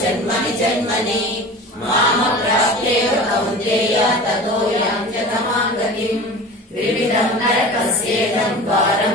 జన్మని జన్మని మామ ప్రాప్తేవ కౌంతేయ తతో యాంజతమాం గతిం వివిధం నరకస్యేదం ద్వారం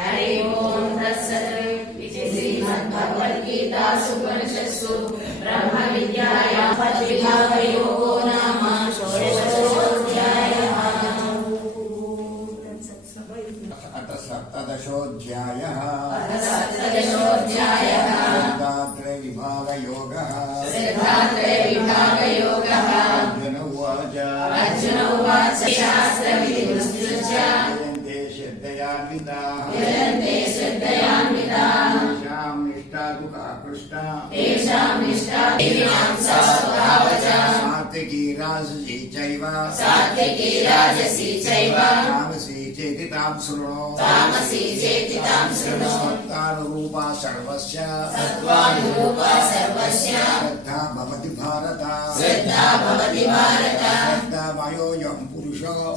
हरि ओम तत्सत् इति श्रीमद्भगवद्गीतासु उपनिषत्सु। श्रद्धयान्विताः। येषां निष्ठा तु काकृष्टा तेषां निष्ठा देवीनां सा स्वभावजा। सात्विकी राजसी चैव। सात्विकी राजसी चैव। तामसी चेति तां शृणु। तामसी चेति तां शृणु। सत्तानुरूपा सर्वस्य। सत्त्वानुरूपा सर्वस्य। श्रद्धा भवति भारत। श्रद्धा भवति भारत। पुरुषो।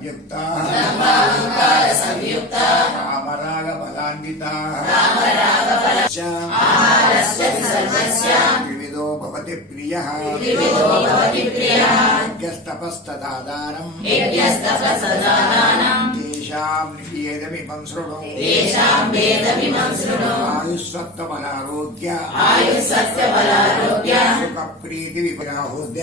సంయుక్త. సంయుక్త రామరాగ బలాన్విత వివిధో భవతి ప్రియ. యజ్ఞస్తపస్తదానం తేషాం నిషేదమిమం శృణు. తేషాం సుఖ ప్రీతి విపరాహోద్య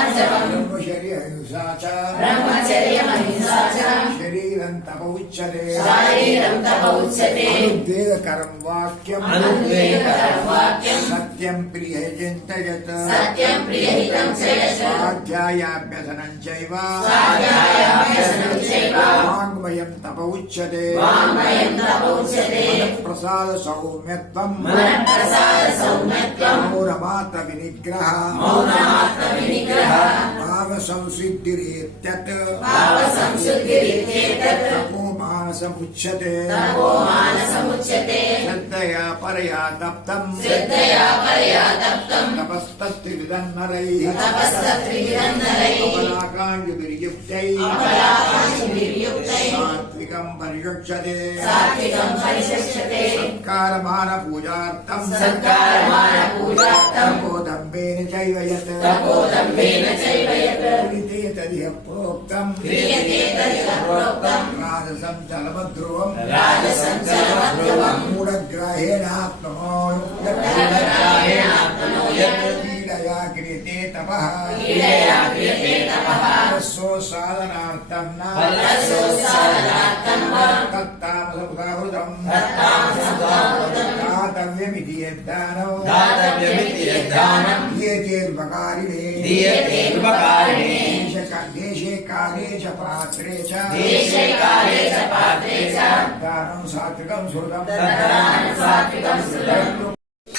उच्यते शारीरं तप उच्यते अनुद्वेगकरं वाक्यम् अनुद्वेगकरं वाक्यम् सत्यं प्रियचिन्तयत् सत्यं प्रियहितं च यश स्वाध्यायाभ्यसनं चैव स्वाध्यायाभ्यसनं चैव वाङ्मयं तप उच्यते वाङ्मयं तप उच्यते प्रसाद सौम्यत्वम् मनःप्रसादसौम्यत्वम् मौनमात्रविनिग्रह मौनमात्रविनिग्रह भावसंसिद्धिरेत्यत् भावसंशुद्धिरित्येतत् तपो मानसमुच्यते। तपो मानसमुच्यते। श्रद्धया परया तप्तम् श्रद्धया परया तप्तम् तपस्तस्त्रिविदन्नरैः तपस्तत्रिविदन्नरैः अपराकाण्डविर्युक्तैः अपराकाशुभिर्युक्तैः सात्विकं परिरक्षते सात्विकं परिशस्यते सत्कारमानपूजार्थम्। सत्कारमानपूजार्थम्। तपोदम्बेन चैव यत्। तपोदम्भेन चैव यत्। तदिह प्रोक्तम् क्रियते तदिह प्रोक्तम् राजसं चलवद्ध्रुवम् राजसं चलवद्ध्रुवम् मूढग्राहेणात्मनो मूढग्राहेणात्मनो क्रीडया क्रियते तपः क्रीडया क्रियते तपः तस्सो साधनार्थं न तस्सो साधनार्थं न तत्तामसमुदाहृतम् तत्तामसमुदाहृतम् दातव्यमिति यद्दानम् दातव्यमिति यद्दानम् दीयते उपकारिणे दीयते उपकारिणे काले च पात्रे च। देशे काले च पात्रे च। दानं सात्विकं श्रुतं दानं सात्विकं श्रुतं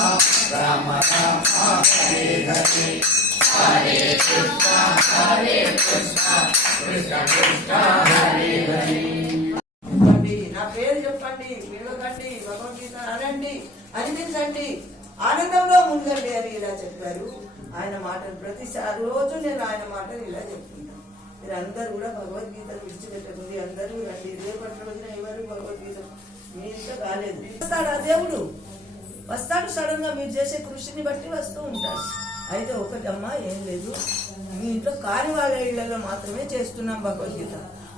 రామ రామ హరే హరే హరే కృష్ణ హరే కృష్ణ కృష్ణ కృష్ణ హరే హరే నా పేరు చెప్పండి విడవకండి భగవద్గీత అనండి అనిపించండి ఆనందంలో ముందండి అని ఇలా చెప్పారు ఆయన మాటలు ప్రతిసారి రోజు నేను ఆయన మాటలు ఇలా చెప్తున్నాను మీరు అందరూ కూడా భగవద్గీత విడిచిపెట్టకుంది అందరూ రండి. రేపటి రోజున ఎవరు భగవద్గీత? మీ ఇంట్లో కాలేదు. వస్తాడు ఆ దేవుడు? వస్తాడు సడన్గా మీరు చేసే కృషిని బట్టి వస్తూ ఉంటాడు అయితే ఒకటమ్మా ఏం లేదు. మీ ఇంట్లో కాని వాళ్ళ ఇళ్ళలో మాత్రమే చేస్తున్నాం భగవద్గీత.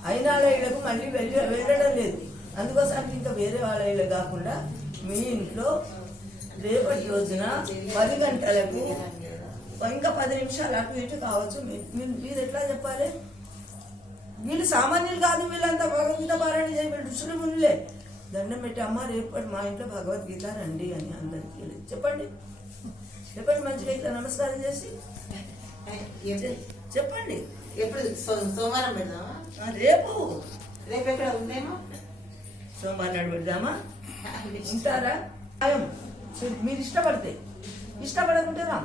అయిన వాళ్ళ ఇళ్ళకు మళ్ళీ వెళ్ళి వెళ్ళడం లేదు. అందుకోసం ఇంకా వేరే వాళ్ళ ఇళ్ళు కాకుండా మీ ఇంట్లో రేపటి రోజున పది గంటలకు ఇంకా పది నిమిషాలు అటు ఇటు కావచ్చు. మీ- మీ- మీరు ఎట్లా చెప్పాలి? వీళ్ళు సామాన్యులు కాదు వీళ్ళంతా భగవద్గీత పారాయణ చేయ వీళ్ళు ఋషులు మునులే. దండం పెట్టి అమ్మ రేపటి మా ఇంట్లో భగవద్గీత రండి అని అందరికీ చెప్పండి. చెప్పండి మంచిగా ఇట్లా నమస్కారం చేసి. చెప్పండి. ఎప్పుడు సోమవారం పెడదామా? రేపు. రేపు ఎక్కడ ఉందేమో? సోమవారం నాడు పెడదామా? ఉంటారా? మీరు ఇష్టపడితే. ఇష్టపడకుంటే రా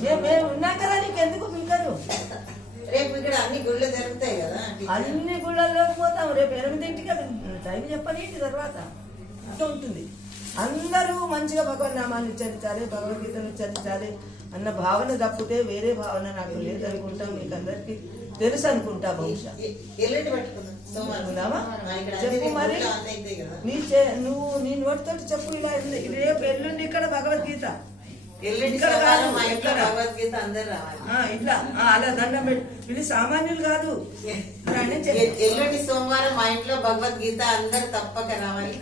మేము మేము ఉన్నాం కదా నీకు ఎందుకు పిలకరు? రేపు ఇక్కడ అన్ని గుళ్ళు జరుగుతాయి కదా అన్ని గుళ్ళల్లో పోతాం. రేపు ఎనిమిదింటికి అది టైం చెప్పని ఇంటి తర్వాత. అట్లా ఉంటుంది. అందరూ మంచిగా భగవన్ నామాన్ని ఉచ్చరించాలి భగవద్గీతను ఉచ్చరించాలి అన్న భావన తప్పితే వేరే భావన నాకు లేదనుకుంటాం మీకు అందరికి తెలుసు అనుకుంటా బహుశా. చెప్పు మరి. నీ చే- నువ్వు నీ నోటితో చెప్పు ఇలా. రేపు ఎల్లుండి ఇక్కడ భగవద్గీత. ఇక్కడ కాదు, మా ఇంట్లో ఎక్కడ? భగవద్గీత అందరు రావాలి. ఆ, ఇట్లా. ఆ, అలా దండం పెట్టి. వీళ్ళు సామాన్యులు కాదు. ఎల్లుండి సోమవారం మా ఇంట్లో భగవద్గీత అందరు తప్పక రావాలి.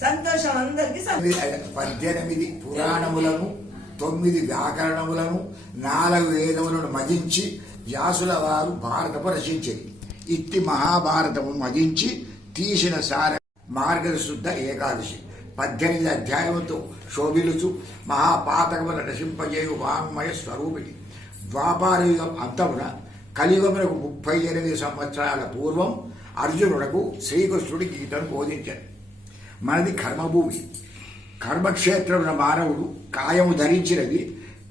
సంతోషం అందరికి పద్దెనిమిది పురాణములను తొమ్మిది వ్యాకరణములను నాలుగు వేదములను మదించి వ్యాసుల వారు భారతము రచించింది ఇట్టి మహాభారతము మదించి తీసిన సార మార్గశుద్ధ ఏకాదశి. పద్దెనిమిది అధ్యాయములతో శోభిలుచు మహాపాతకముల నశింపజేయు వాంగ్మయ స్వరూపిణి. ద్వాపారయుగం అంతమున కలియుగమునకు ముప్పై ఎనిమిది సంవత్సరాల పూర్వం అర్జునుడకు శ్రీకృష్ణుడి గీతను బోధించాడు మనది కర్మభూమి. కర్మక్షేత్రమున మానవుడు కాయము ధరించినది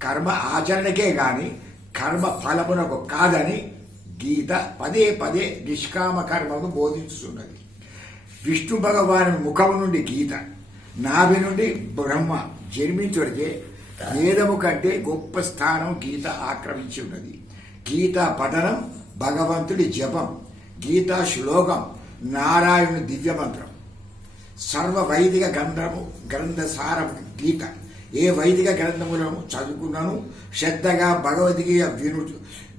కర్మ ఆచరణకే గాని కర్మ ఫలమునకు కాదని గీత పదే పదే నిష్కామ కర్మను బోధించుతున్నది విష్ణు భగవాను ముఖం నుండి గీత. నాభి నుండి బ్రహ్మ జన్మించుడితే వేదము కంటే గొప్ప స్థానం గీత ఆక్రమించి ఉన్నది. గీతా పఠనం భగవంతుడి జపం గీతా శ్లోకం నారాయణుని దివ్య మంత్రం. సర్వ వైదిక గ్రంథము గ్రంథసార గీత. ఏ వైదిక గ్రంథములను చదువుకున్నాను? శ్రద్ధగా భగవద్గీత విను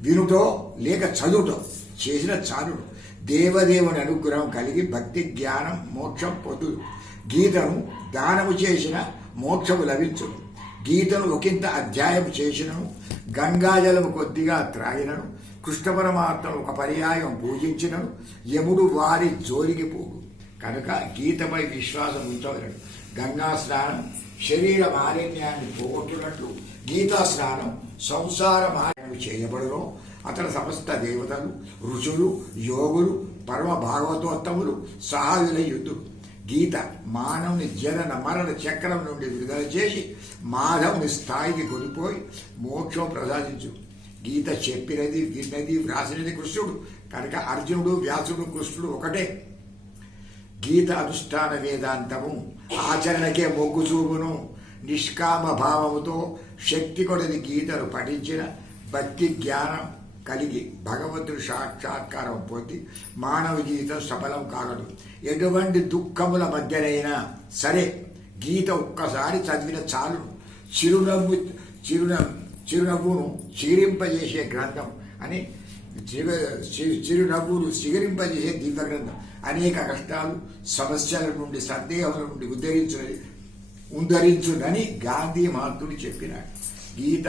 వినుటో లేక చదువుటో? చేసిన చాలుడు. దేవదేవుని అనుగ్రహం కలిగి భక్తి జ్ఞానం మోక్షం పొందు గీతను దానము చేసిన మోక్షము లభించును. గీతను ఒకంత అధ్యాయం చేసినను. గంగాజలము కొద్దిగా త్రాగినను. కృష్ణ పరమాత్మను ఒక పర్యాయం పూజించినను. యముడు వారి జోలికి పోగు. కనుక గీతపై విశ్వాసం ఉంచవలడు గంగా స్నానం శరీర మాలిన్యాన్ని పోగొట్టునట్లు గీతా స్నానం సంసార మాలిన్యం చేయబడును. అతని సమస్త దేవతలు ఋషులు యోగులు పరమ భాగవతోత్తములు సహాయుల యుద్ధులు గీత మానవుని జనన మరణ చక్రం నుండి విడుదల చేసి మాధవుని స్థాయికి కొనిపోయి మోక్షం ప్రసాదించు. గీత చెప్పినది విన్నది వ్రాసినది కృష్ణుడు. కనుక అర్జునుడు వ్యాసుడు కృష్ణుడు ఒకటే. గీత అనుష్ఠాన వేదాంతము ఆచరణకే మొగ్గు చూపును. నిష్కామ భావముతో శక్తి కొడది గీతను పఠించిన భక్తి జ్ఞానం కలిగి భగవంతుడు సాక్షాత్కారం పొంది మానవ జీవితం సఫలం కాగదు. ఎటువంటి దుఃఖముల మధ్యనైనా సరే గీత ఒక్కసారి చదివిన చాలు. చిరునవ్వు చిరునవ్వు చిరునవ్వును చీరింపజేసే గ్రంథం అని చిరు- చి- చిరునవ్వులు చిగురింపజేసే దివ్య గ్రంథం. అనేక కష్టాలు సమస్యల నుండి సందేహముల నుండి ఉద్ధరించు ఉద్ధరించునని గాంధీ మహాత్ముడు చెప్పినాడు. గీత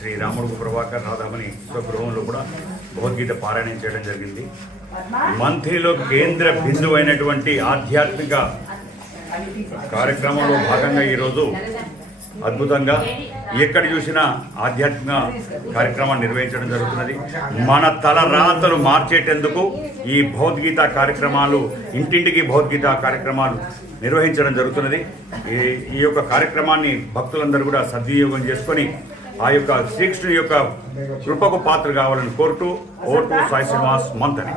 శ్రీ రాముడు ప్రభాకర్ రాధామని స్వగృహంలో కూడా భగవద్గీత పారాయణం చేయడం జరిగింది. మంత్రిలో కేంద్ర బిందువు అయినటువంటి ఆధ్యాత్మిక కార్యక్రమంలో భాగంగా ఈరోజు అద్భుతంగా ఎక్కడ చూసినా ఆధ్యాత్మిక కార్యక్రమాన్ని నిర్వహించడం జరుగుతున్నది. మన తల రాతలు మార్చేటందుకు ఈ భగవద్గీత కార్యక్రమాలు ఇంటింటికి భగవద్గీత కార్యక్రమాలు నిర్వహించడం జరుగుతున్నది. ఈ ఈ యొక్క కార్యక్రమాన్ని భక్తులందరూ కూడా సద్వినియోగం చేసుకొని ఆ యొక్క శ్రీకృష్ణుని యొక్క కృపకు పాత్ర కావాలని కోరుతూ ఓటు సాయి శ్రీనివాస్ మంతని.